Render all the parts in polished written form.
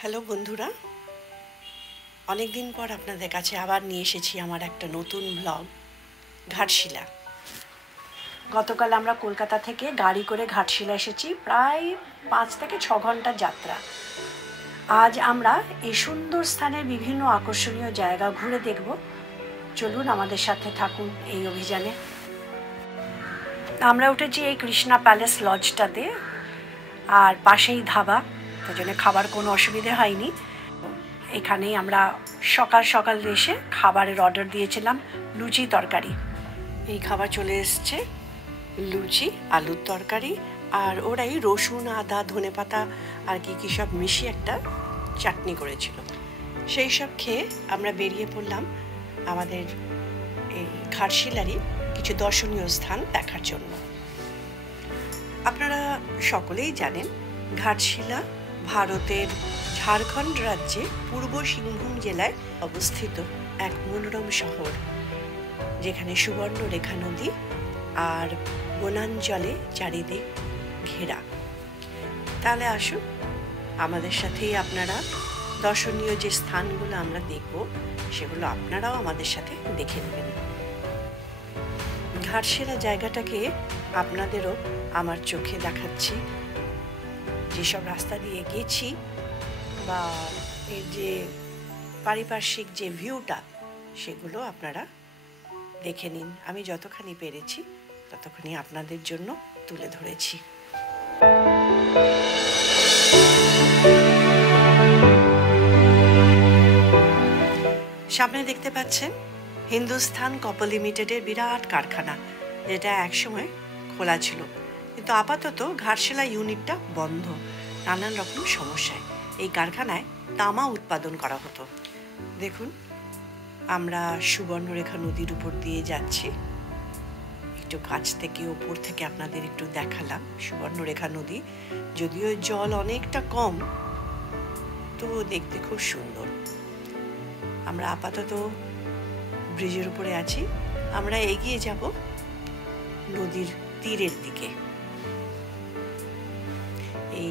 Hello বন্ধুরা, অনেক দিন পর আপনাদের কাছে আবার নিয়ে এসেছি আমার একটা নতুন ব্লগ ঘাটশিলা। গতকাল আমরা কলকাতা থেকে গাড়ি করে ঘাটশিলা এসেছি, প্রায় 5 থেকে 6 ঘন্টার যাত্রা। আজ আমরা এই সুন্দর স্থানের বিভিন্ন আকর্ষণীয় জায়গা ঘুরে দেখব। চলুন আমাদের সাথে থাকুন এই অভিযানে। আমরা উঠেছি এই কৃষ্ণা প্যালেস লজটাতে, আর পাশেই ধাবা, তাই জন্য খাবার কোনো অসুবিধে হয়নি। এখানেই আমরা সকাল সকাল এসে খাবারের অর্ডার দিয়েছিলাম, লুচি তরকারি। এই খাবার চলে এসছে, লুচি আলুর তরকারি, আর ওরাই রসুন আদা ধনেপাতা আর কি সব মিশিয়ে একটা চাটনি করেছিল। সেই সব খেয়ে আমরা বেরিয়ে পড়লাম আমাদের এই ঘাটশিলারই কিছু দর্শনীয় স্থান দেখার জন্য। আপনারা সকলেই জানেন ঘাটশিলা ভারতের ঝাড়খণ্ড রাজ্যে পূর্ব সিংভূম জেলায় অবস্থিত এক মনোরম শহর, যেখানে সুবর্ণরেখা নদী আর বনাঞ্চলে চারিদিক ঘেরা। তাহলে আসুন আমাদের সাথেই আপনারা দর্শনীয় যে স্থানগুলো আমরা দেখব সেগুলো আপনারাও আমাদের সাথে দেখে নেবেন। ঘাটশিলা জায়গাটাকে আপনাদেরও আমার চোখে দেখাচ্ছি। যেসব রাস্তা দিয়ে গেছি বা এর যে পারিপার্শ্বিক যে ভিউটা, সেগুলো আপনারা দেখে নিন। আমি যতখানি পেরেছি ততখানি আপনাদের জন্য তুলে ধরেছি। সামনে দেখতে পাচ্ছেন হিন্দুস্থান কপার লিমিটেডের বিরাট কারখানা, যেটা একসময় খোলা ছিল, কিন্তু আপাতত ঘাটশিলা ইউনিটটা বন্ধ নানান রকম সমস্যায়। এই কারখানায় তামা উৎপাদন করা হতো। দেখুন, আমরা সুবর্ণরেখা নদীর উপর দিয়ে যাচ্ছি। একটু কাছ থেকে উপর থেকে আপনাদের একটু দেখালাম সুবর্ণরেখা নদী। যদিও জল অনেকটা কম, তো দেখতে খুব সুন্দর। আমরা আপাতত ব্রিজের উপরে আছি, আমরা এগিয়ে যাব নদীর তীরের দিকে।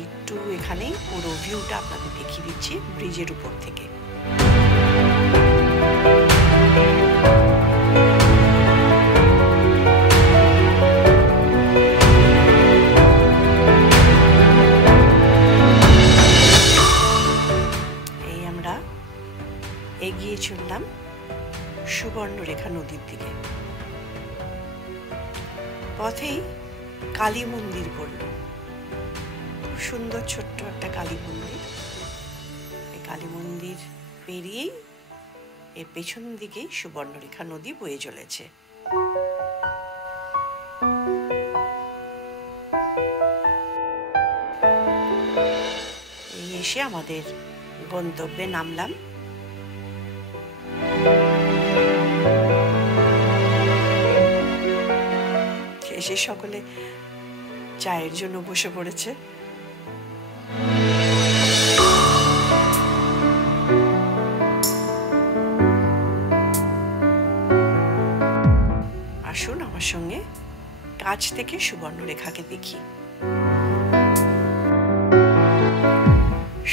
একটু এখানেই পুরো ভিউটা আপনাদের দেখিয়ে দিচ্ছি ব্রিজের উপর থেকে। এই আমরা এগিয়ে চললাম সুবর্ণরেখা নদীর দিকে। পথেই কালী মন্দির পড়ল, খুব সুন্দর ছোট্ট একটা কালী মন্দির। এই কালী মন্দির পেরিয়েই এর পেছন দিকেই সুবর্ণরেখা নদী বয়ে চলেছে। এই এসে আমাদের গন্তব্যে নামলাম। এসে সকলে চায়ের জন্য বসে পড়েছে। আসুন আমার সঙ্গে কাছ থেকে সুবর্ণরেখাকে দেখি।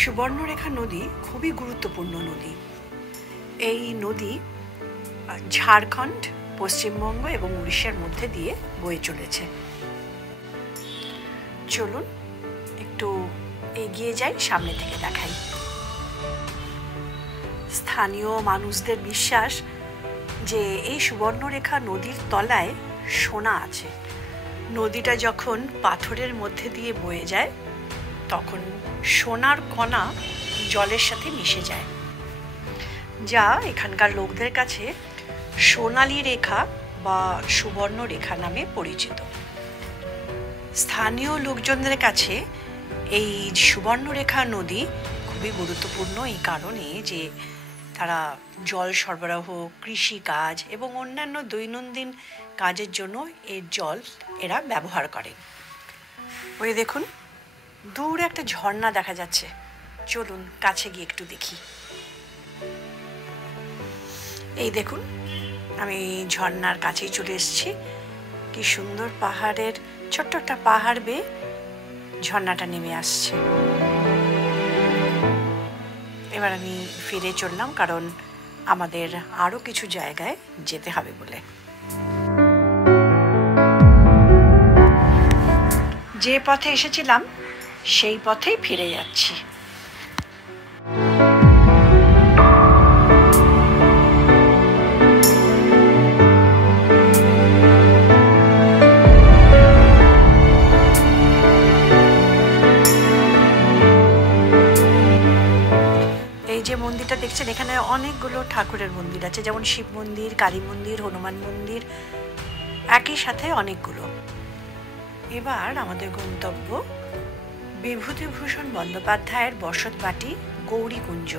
সুবর্ণরেখা নদী খুবই গুরুত্বপূর্ণ নদী। এই নদী ঝাড়খণ্ড, পশ্চিমবঙ্গ এবং উড়িষ্যার মধ্যে দিয়ে বয়ে চলেছে। চলুন একটু এগিয়ে যাই, সামনে থেকে দেখাই। স্থানীয় মানুষদের বিশ্বাস যে এই সুবর্ণরেখা নদীর তলায় সোনা আছে। নদীটা যখন পাথরের মধ্যে দিয়ে বয়ে যায়, তখন সোনার কণা জলের সাথে মিশে যায়, যা এখানকার লোকদের কাছে সোনালী রেখা বা সুবর্ণ রেখা নামে পরিচিত। স্থানীয় লোকজনদের কাছে এই সুবর্ণরেখা নদী খুবই গুরুত্বপূর্ণ এই কারণে যে তারা জল সরবরাহ, কৃষিকাজ এবং অন্যান্য দৈনন্দিন কাজের জন্য এর জল এরা ব্যবহার করে। ওই দেখুন, দূরে একটা ঝর্ণা দেখা যাচ্ছে। চলুন কাছে গিয়ে একটু দেখি। এই দেখুন, আমি ঝর্ণার কাছেই চলে এসেছি। কি সুন্দর পাহাড়ের ছোট্ট একটা পাহাড় বেয়ে ঝর্ণাটা নেমে আসছে। এবার আমি ফিরে চললাম, কারণ আমাদের আরও কিছু জায়গায় যেতে হবে বলে। যে পথে এসেছিলাম সেই পথেই ফিরে যাচ্ছি। এই যে মন্দিরটা দেখছেন, এখানে অনেকগুলো ঠাকুরের মন্দির আছে, যেমন শিব মন্দির, কালী মন্দির, হনুমান মন্দির, একই সাথে অনেকগুলো। এবার আমাদের গন্তব্য বিভূতিভূষণ বন্দ্যোপাধ্যায়ের বসতবাটি গৌরীকুঞ্জ।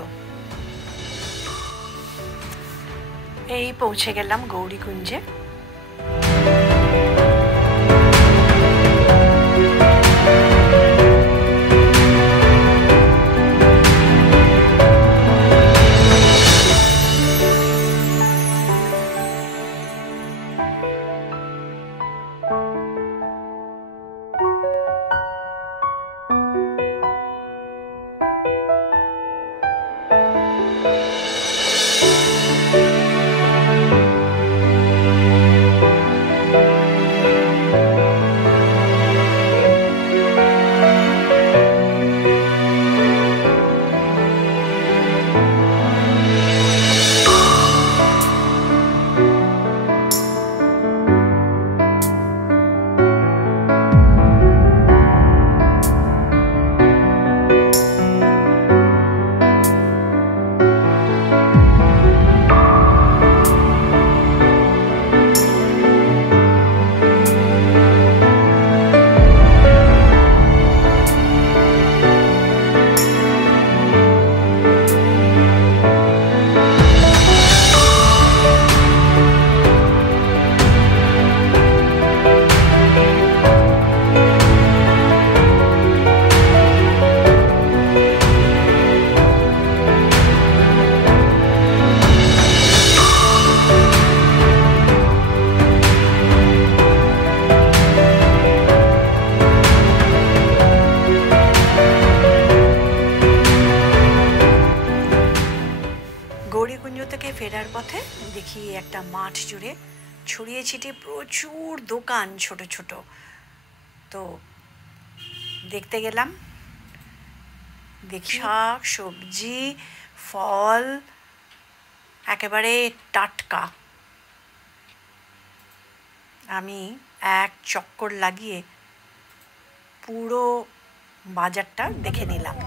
এই পৌঁছে গেলাম গৌরীকুঞ্জে। ফেরার পথে দেখি একটা মাঠ জুড়ে ছড়িয়ে ছিটিয়ে প্রচুর দোকান, ছোট ছোট। তো দেখতে গেলাম, দেখি শাক সবজি ফল একেবারে টাটকা। আমি এক চক্কর লাগিয়ে পুরো বাজারটা দেখে নিলাম।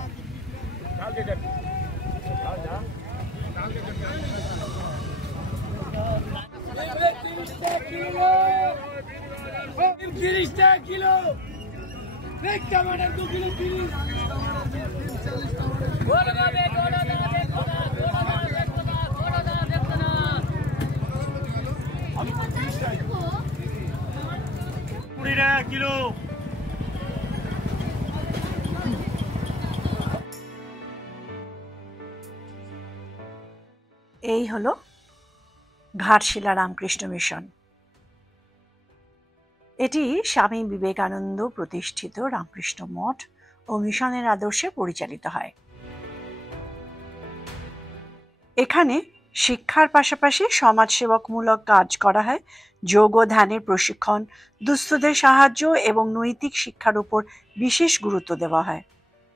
কিলো এই হলো ঘাটশিলা রামকৃষ্ণ মিশন। এটি স্বামী বিবেকানন্দ প্রতিষ্ঠিত রামকৃষ্ণ মঠ ও মিশনের আদর্শে পরিচালিত হয়। এখানে শিক্ষার পাশাপাশি সমাজসেবকমূলক কাজ করা হয়, যোগ ও ধ্যানের প্রশিক্ষণ, দুস্থদের সাহায্য এবং নৈতিক শিক্ষার উপর বিশেষ গুরুত্ব দেওয়া হয়।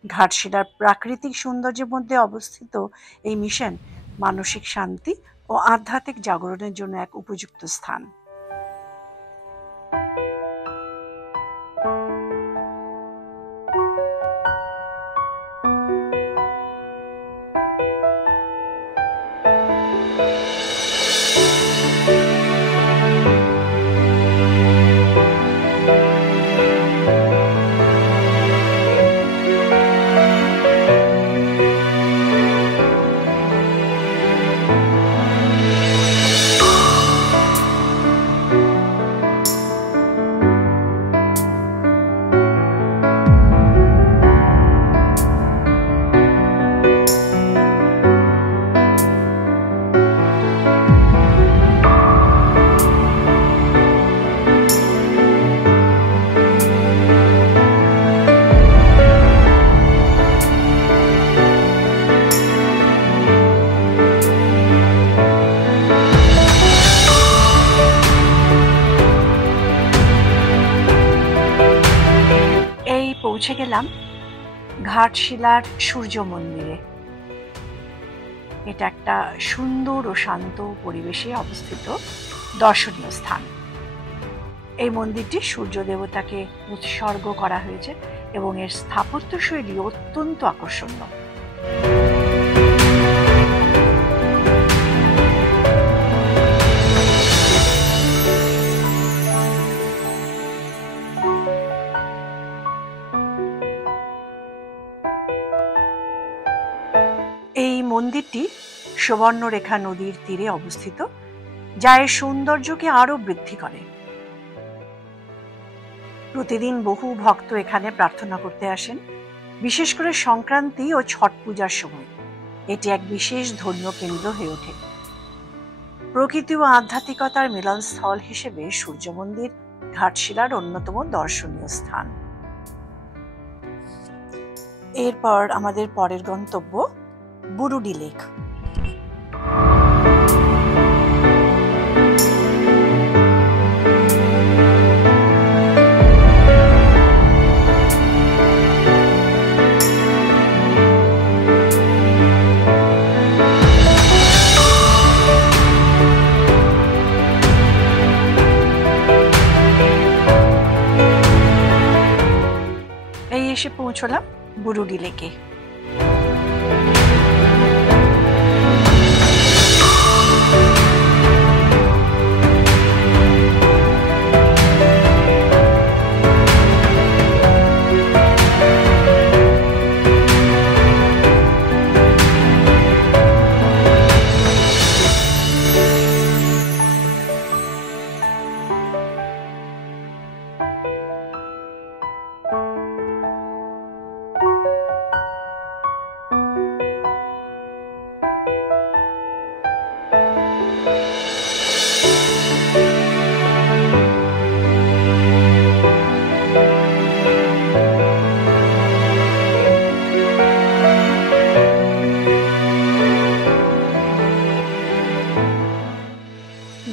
ঘাটশিলার প্রাকৃতিক সৌন্দর্যের মধ্যে অবস্থিত এই মিশন মানসিক শান্তি ও আধ্যাত্মিক জাগরণের জন্য এক উপযুক্ত স্থান। পৌঁছে গেলাম ঘাটশিলার সূর্য মন্দিরে। এটা একটা সুন্দর ও শান্ত পরিবেশে অবস্থিত দর্শনীয় স্থান। এই মন্দিরটি সূর্য দেবতাকে উৎসর্গ করা হয়েছে এবং এর স্থাপত্য শৈলী অত্যন্ত আকর্ষণীয়। এই মন্দিরটি সুবর্ণরেখা নদীর তীরে অবস্থিত, যা এর সৌন্দর্যকে আরো বৃদ্ধি করে। প্রতিদিন বহু ভক্ত এখানে প্রার্থনা করতে আসেন, বিশেষ করে সংক্রান্তি ও ছট পূজার সময়। এটি এক বিশেষ ধর্মীয় কেন্দ্র হয়ে ওঠে। প্রকৃতি ও আধ্যাত্মিকতার মিলনস্থল হিসেবে সূর্য মন্দির ঘাটশিলার অন্যতম দর্শনীয় স্থান। এরপর আমাদের পরের গন্তব্য বুরুডি লেক। এই এসে পৌঁছলাম বুরুডি লেকে।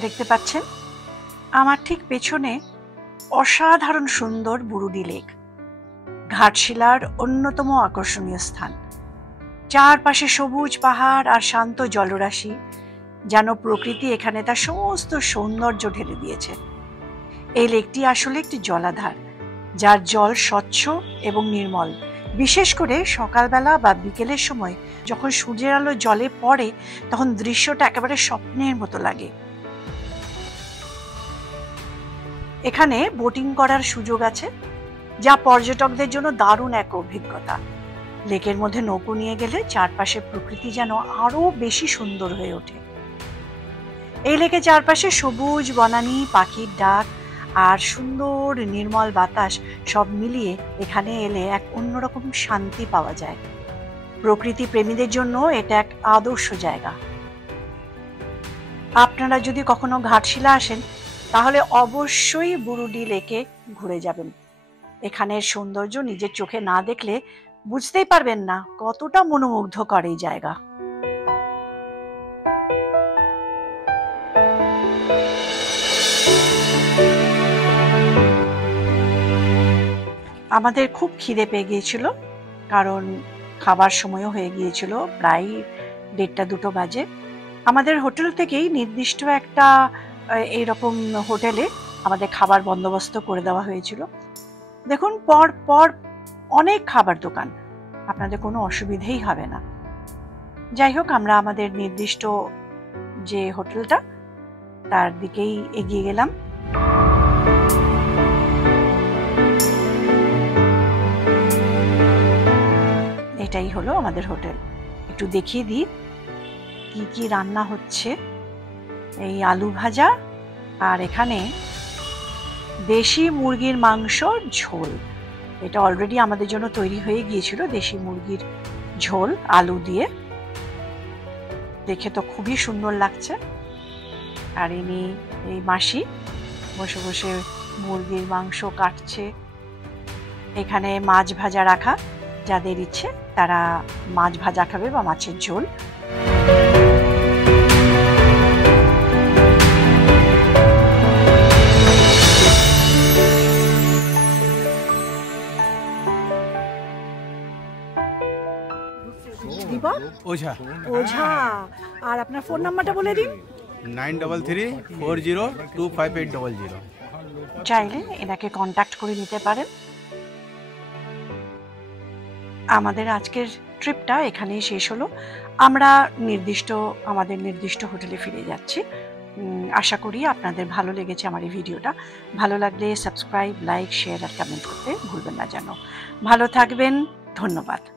দেখতে পাচ্ছেন আমার ঠিক পেছনে অসাধারণ সুন্দর বুরুডি লেক, ঘাটশিলার অন্যতম আকর্ষণীয় স্থান। চারপাশে সবুজ পাহাড় আর শান্ত জলরাশি, যেন প্রকৃতি এখানে তার সমস্ত সৌন্দর্য ঢেলে দিয়েছে। এই লেকটি আসলে একটি জলাধার, যার জল স্বচ্ছ এবং নির্মল। বিশেষ করে সকালবেলা বা বিকেলের সময় যখন সূর্যের আলো জলে পড়ে, তখন দৃশ্যটা একেবারে স্বপ্নের মতো লাগে। এখানে বোটিং করার সুযোগ আছে, যা পর্যটকদের জন্য দারুণ এক অভিজ্ঞতা। লেকের মধ্যে নৌকো নিয়ে গেলে চারপাশে প্রকৃতি যেন আরো বেশি সুন্দর হয়ে ওঠে। এই লেকের চারপাশে সবুজ বনানী, পাখির ডাক আর সুন্দর নির্মল বাতাস সব মিলিয়ে এখানে এলে এক অন্যরকম শান্তি পাওয়া যায়। প্রকৃতি প্রেমীদের জন্য এটা এক আদর্শ জায়গা। আপনারা যদি কখনো ঘাটশিলা আসেন, তাহলে অবশ্যই বুরুডি লেকে ঘুরে যাবেন। এখানের সৌন্দর্য নিজের চোখে না দেখলে বুঝতেই পারবেন না কতটা মনোমুগ্ধকর এই জায়গা। আমাদের খুব খিদে পেয়ে গিয়েছিল, কারণ খাবার সময়ও হয়ে গিয়েছিল, প্রায় 1:30-2 বাজে। আমাদের হোটেল থেকেই নির্দিষ্ট একটা এইরকম হোটেলে আমাদের খাবার বন্দোবস্ত করে দেওয়া হয়েছিল। দেখুন, পর পর অনেক খাবার দোকান, আপনাদের কোনো অসুবিধেই হবে না। যাই হোক, আমরা আমাদের নির্দিষ্ট যে হোটেলটা তার দিকেই এগিয়ে গেলাম। এটাই হলো আমাদের হোটেল। একটু দেখিয়ে দিই কি কি রান্না হচ্ছে। এই আলু ভাজা, আর এখানে দেশি মুরগির মাংস ঝোল। এটা অলরেডি আমাদের জন্য তৈরি হয়ে গিয়েছিল, দেশি মুরগির ঝোল আলু দিয়ে। দেখে তো খুবই সুন্দর লাগছে। আর ইনি এই মাসি বসে বসে মুরগির মাংস কাটছে। এখানে মাছ ভাজা রাখা, যাদের ইচ্ছে তারা মাছ ভাজা খাবে বা মাছের ঝোল। দীপক ওঝা। ওঝা। আর আপনার ফোন নাম্বারটা বলে দিন। 9334025800। চাইলে এনাকে কন্ট্যাক্ট করে নিতে পারেন। আমাদের আজকের ট্রিপটা এখানেই শেষ হলো। আমরা আমাদের নির্দিষ্ট হোটেলে ফিরে যাচ্ছি। আশা করি আপনাদের ভালো লেগেছে আমার এই ভিডিওটা। ভালো লাগলে সাবস্ক্রাইব, লাইক, শেয়ার আর কমেন্ট করতে ভুলবেন না যেন। ভালো থাকবেন। ধন্যবাদ।